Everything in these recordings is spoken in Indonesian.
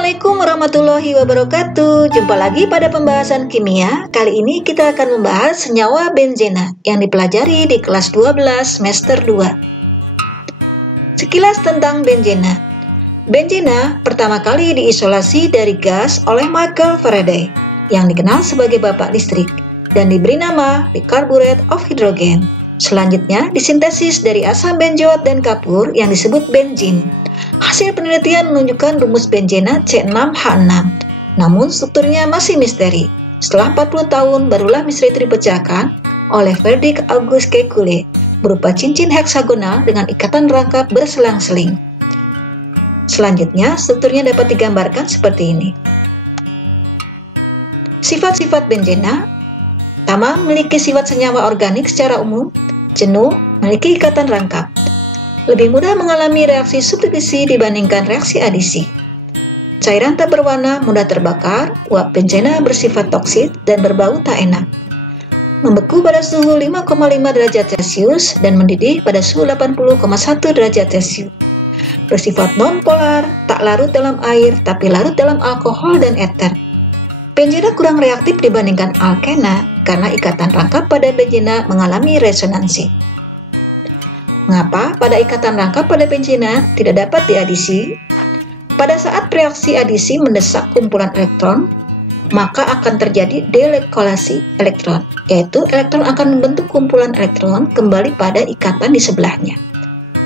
Assalamualaikum warahmatullahi wabarakatuh. Jumpa lagi pada pembahasan kimia. Kali ini kita akan membahas senyawa benzena yang dipelajari di kelas 12 semester 2. Sekilas tentang benzena. Benzena pertama kali diisolasi dari gas oleh Michael Faraday yang dikenal sebagai bapak listrik dan diberi nama bicarbonate of hydrogen. Selanjutnya disintesis dari asam benzoat dan kapur yang disebut benzin. Hasil penelitian menunjukkan rumus benzena C6H6, namun strukturnya masih misteri. Setelah 40 tahun, barulah misteri itu dipecahkan oleh Frederick August Kekule berupa cincin heksagonal dengan ikatan rangkap berselang-seling. Selanjutnya, strukturnya dapat digambarkan seperti ini. Sifat-sifat benzena. Pertama, memiliki sifat senyawa organik secara umum. Jenuh, memiliki ikatan rangkap. Lebih mudah mengalami reaksi substitusi dibandingkan reaksi adisi. Cairan tak berwarna, mudah terbakar. Uap benzena bersifat toksik dan berbau tak enak. Membeku pada suhu 5,5 derajat Celcius dan mendidih pada suhu 80,1 derajat Celcius. Bersifat non-polar, tak larut dalam air, tapi larut dalam alkohol dan eter. Benzena kurang reaktif dibandingkan alkena karena ikatan rangkap pada benzena mengalami resonansi. Mengapa pada ikatan rangkap pada benzena tidak dapat diadisi? Pada saat reaksi adisi mendesak kumpulan elektron, maka akan terjadi delekolasi elektron, yaitu elektron akan membentuk kumpulan elektron kembali pada ikatan di sebelahnya.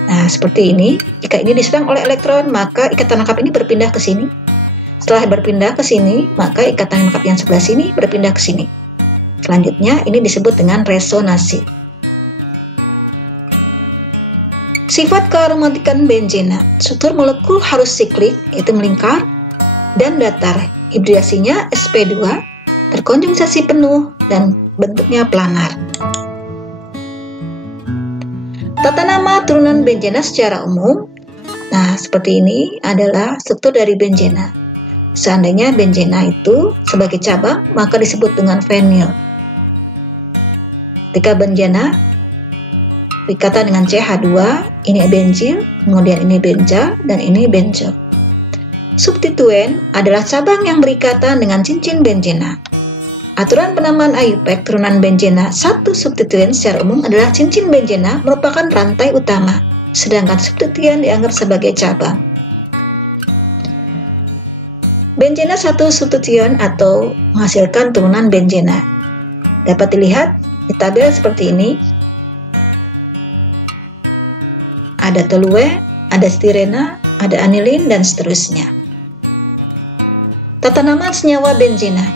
Nah, seperti ini. Jika ini diserang oleh elektron, maka ikatan rangkap ini berpindah ke sini. Setelah berpindah ke sini, maka ikatan rangkap yang sebelah sini berpindah ke sini. Selanjutnya, ini disebut dengan resonansi. Sifat kearomatikan benzena. Struktur molekul harus siklik, yaitu melingkar, dan datar. Hibridasinya sp2, terkonjugasi penuh, dan bentuknya planar. Tata nama turunan benzena secara umum. Nah, seperti ini adalah struktur dari benzena. Seandainya benzena itu sebagai cabang, maka disebut dengan fenyl. Ketika benzena berikatan dengan CH2, ini benzil, kemudian ini benza, dan ini benzol. Substituen adalah cabang yang berikatan dengan cincin benzena. Aturan penamaan IUPAC turunan benzena satu substituen secara umum adalah cincin benzena merupakan rantai utama, sedangkan substituen dianggap sebagai cabang. Benzena satu substituen atau menghasilkan turunan benzena. Dapat dilihat di tabel seperti ini. Ada tolue, ada stirena, ada anilin, dan seterusnya. Tata nama senyawa benzena.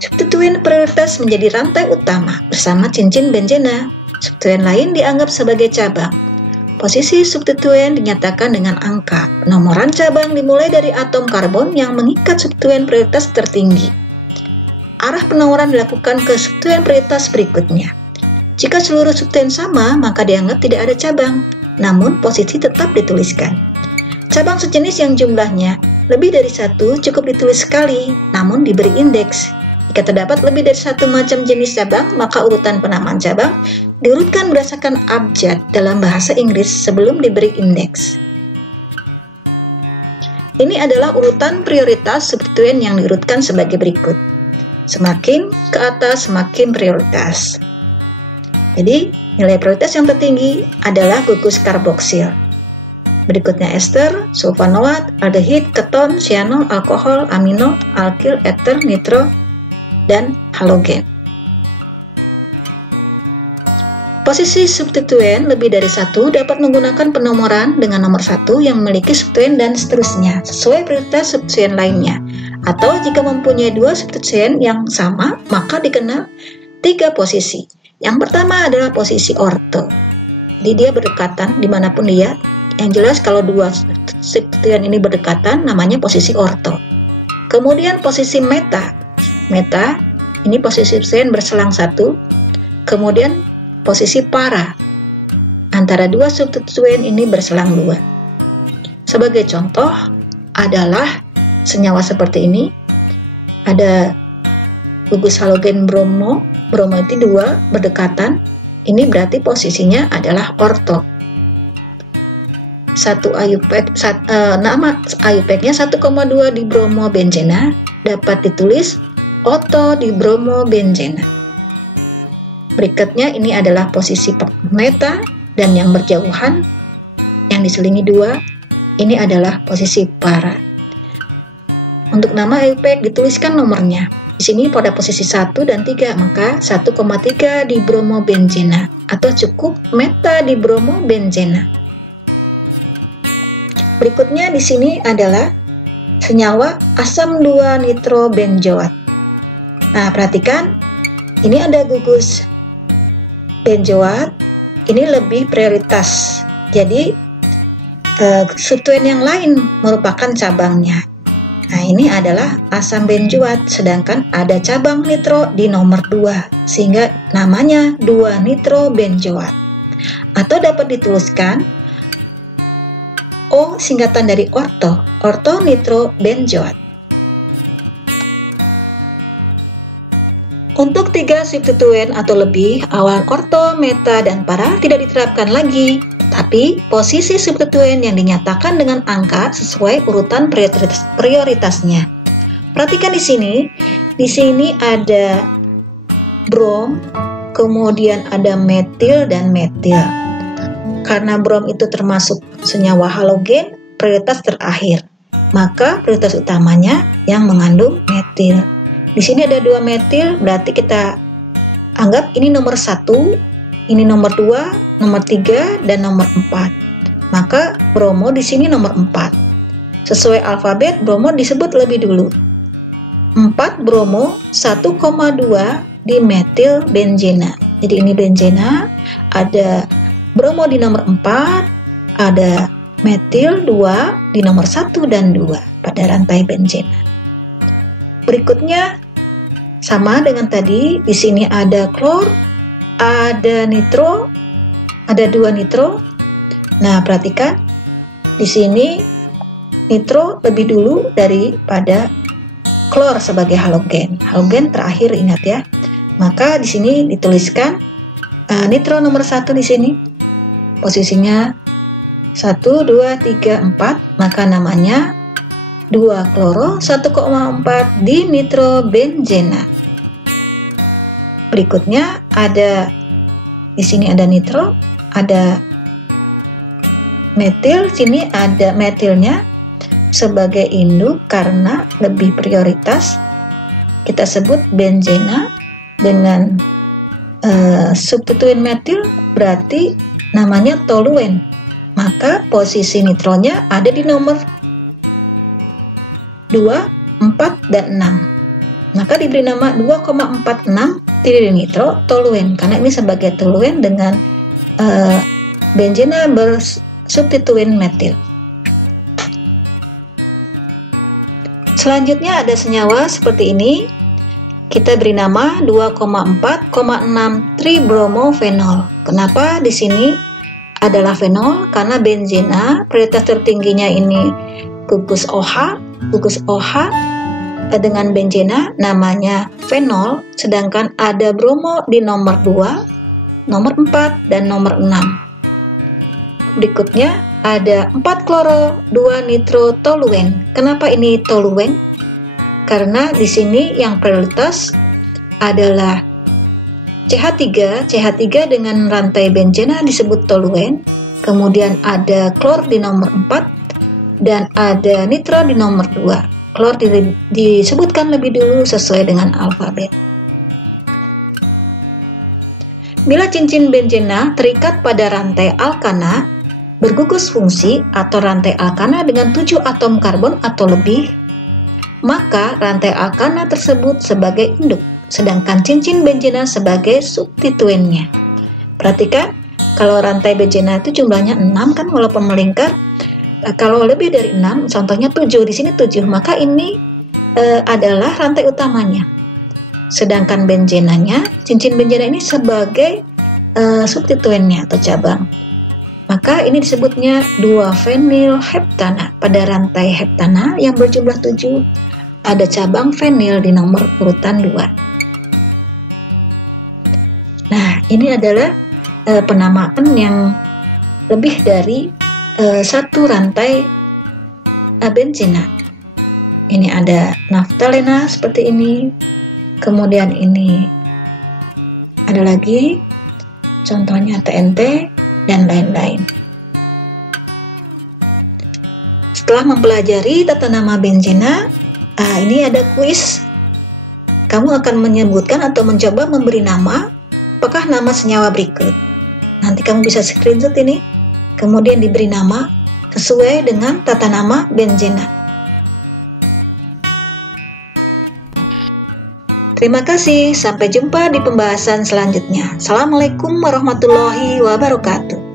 Substituen prioritas menjadi rantai utama bersama cincin benzena. Substituen lain dianggap sebagai cabang. Posisi substituen dinyatakan dengan angka. Penomoran cabang dimulai dari atom karbon yang mengikat substituen prioritas tertinggi. Arah penomoran dilakukan ke substituen prioritas berikutnya. Jika seluruh substituen sama, maka dianggap tidak ada cabang. Namun, posisi tetap dituliskan. Cabang sejenis yang jumlahnya lebih dari satu cukup ditulis sekali, namun diberi indeks. Jika terdapat lebih dari satu macam jenis cabang, maka urutan penamaan cabang diurutkan berdasarkan abjad dalam bahasa Inggris sebelum diberi indeks. Ini adalah urutan prioritas substituen yang diurutkan sebagai berikut. Semakin ke atas, semakin prioritas. Jadi, nilai prioritas yang tertinggi adalah gugus karboksil. Berikutnya ester, sulfanoat, aldehid, keton, cyanol, alkohol, amino, alkil, eter, nitro, dan halogen. Posisi substituen lebih dari satu dapat menggunakan penomoran dengan nomor 1 yang memiliki substituen dan seterusnya, sesuai prioritas substituen lainnya. Atau jika mempunyai dua substituen yang sama, maka dikenal 3 posisi. Yang pertama adalah posisi orto. Jadi dia berdekatan dimanapun dia. Yang jelas kalau dua substituen ini berdekatan, namanya posisi orto. Kemudian posisi meta. Meta, ini posisi substituen berselang 1. Kemudian posisi para, antara dua substituen ini berselang 2. Sebagai contoh adalah senyawa seperti ini. Ada gugus halogen bromo itu 2 berdekatan. Ini berarti posisinya adalah orto. nama IUPAC-nya 1,2 dibromobenzena dapat ditulis otodibromobenzena. Berikutnya ini adalah posisi meta dan yang berjauhan yang diselingi 2 ini adalah posisi para. Untuk nama IUPAC dituliskan nomornya. Di sini pada posisi 1 dan 3, maka 1,3 dibromobenzena atau cukup meta dibromobenzena. Berikutnya di sini adalah senyawa asam 2 nitrobenzoat. Nah, perhatikan ini ada gugus benzoat, ini lebih prioritas. Jadi substituen yang lain merupakan cabangnya. Nah, ini adalah asam benzoat, sedangkan ada cabang nitro di nomor 2, sehingga namanya 2 nitrobenzoat. Atau dapat dituliskan O singkatan dari ortonitrobenzoat. Untuk 3 substituen atau lebih, awalan orto, meta, dan para tidak diterapkan lagi, tapi posisi substituen yang dinyatakan dengan angka sesuai urutan prioritasnya. Perhatikan di sini ada brom, kemudian ada metil dan metil. Karena brom itu termasuk senyawa halogen, prioritas terakhir. Maka prioritas utamanya yang mengandung metil. Di sini ada 2 metil, berarti kita anggap ini nomor 1, ini nomor 2, nomor 3, dan nomor 4. Maka bromo di sini nomor 4. Sesuai alfabet, bromo disebut lebih dulu. 4 bromo 1,2 dimetil benzena. Jadi ini benzena, ada bromo di nomor 4, ada metil 2 di nomor 1 dan 2 pada rantai benzena. Berikutnya sama dengan tadi, di sini ada klor, ada nitro, ada 2 nitro. Nah, perhatikan di sini nitro lebih dulu daripada klor sebagai halogen. Halogen terakhir, ingat ya. Maka di sini dituliskan nitro nomor 1 di sini. Posisinya 1, 2, 3, 4, maka namanya 2 kloro 1,4 dinitrobenzena. Berikutnya ada di sini ada nitro, ada metil, sini ada metilnya sebagai induk karena lebih prioritas. Kita sebut benzena dengan substituen metil berarti namanya toluen. Maka posisi nitronya ada di nomor 2, 4, dan 6. Maka diberi nama 2,46 trinitro toluen karena ini sebagai toluen dengan benzena bersubstituen metil. Selanjutnya ada senyawa seperti ini. Kita beri nama 2,4,6 tribromofenol. Kenapa di sini adalah fenol? Karena benzena prioritas tertingginya ini gugus OH dengan benzena namanya fenol, sedangkan ada bromo di nomor 2, nomor 4, dan nomor 6. Berikutnya ada 4 kloro 2 nitro toluen. Kenapa ini toluen? Karena di sini yang prioritas adalah CH3 dengan rantai benzena disebut toluen, kemudian ada klor di nomor 4 dan ada nitro di nomor 2. Klor disebutkan lebih dulu sesuai dengan alfabet. Bila cincin benzena terikat pada rantai alkana bergugus fungsi atau rantai alkana dengan 7 atom karbon atau lebih, maka rantai alkana tersebut sebagai induk, sedangkan cincin benzena sebagai substituennya. Perhatikan, kalau rantai benzena itu jumlahnya 6 kan walaupun melingkar. Kalau lebih dari 6, contohnya 7, di sini 7, maka ini adalah rantai utamanya. Sedangkan benzenanya, cincin benzena ini sebagai substituennya atau cabang. Maka ini disebutnya 2-fenil heptana. Pada rantai heptana yang berjumlah 7, ada cabang fenil di nomor urutan 2. Nah, ini adalah penamaan yang lebih dari satu rantai benzena. Ini ada naftalena seperti ini, kemudian ini ada lagi contohnya TNT dan lain-lain. Setelah mempelajari tata nama benzena, ini ada kuis. Kamu akan menyebutkan atau mencoba memberi nama, apakah nama senyawa berikut. Nanti kamu bisa screenshot ini, kemudian diberi nama sesuai dengan tata nama benzena. Terima kasih, sampai jumpa di pembahasan selanjutnya. Assalamualaikum warahmatullahi wabarakatuh.